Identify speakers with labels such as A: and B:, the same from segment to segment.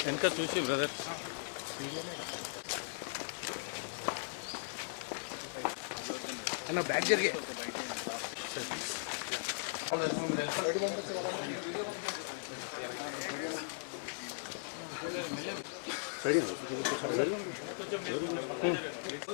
A: వెనక చూసి బ్రదర్
B: అన్న బ్యాగ్ జరిగే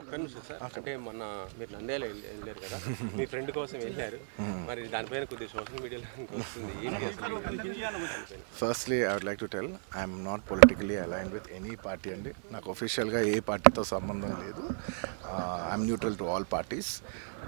C: ఒక్క నిమిషం సార్. అంటే మొన్న మీరు నంద్యాల వెళ్ళారు కదా. మీ ఫ్రెండ్ కోసం వెళ్ళారు. మరి దానిపైన కొద్దిగా సోషల్ మీడియాలో వస్తుంది.
B: Firstly I would like to tell I'm not politically align with any party అండి నాకు అఫీషియల్గా ఏ పార్టీతో సంబంధం లేదు. I'm neutral to all parties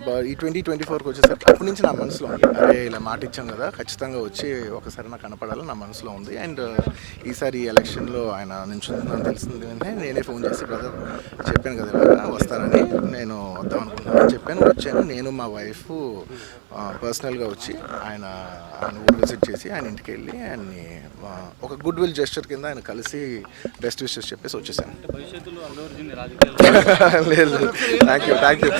B: ఈ ట్వంటీ ట్వంటీ ఫోర్కి వచ్చేసరికి అప్పటి నుంచి నా మనసులో ఉంది. అరే ఇలా మాట ఇచ్చాం కదా ఖచ్చితంగా వచ్చి ఒకసారి నాకు కనపడాలని నా మనసులో ఉంది. అండ్ ఈసారి ఎలక్షన్లో ఆయన నించుందని తెలిసింది వెంటనే నేనే ఫోన్ చేసి బ్రదర్ చెప్పాను కదా వస్తానని నేను వద్దాం అనుకుంటున్నాను చెప్పాను. వచ్చాను. నేను మా వైఫ్ పర్సనల్గా వచ్చి ఆయన ఆయన ఊరు విజిట్ చేసి ఆయన ఇంటికి వెళ్ళి ఆయన్ని ఒక గుడ్ విల్ జెస్చర్ కింద ఆయన కలిసి బెస్ట్ విషెస్ చెప్పేసి వచ్చేసాను లేదు థ్యాంక్ యూ థ్యాంక్ యూ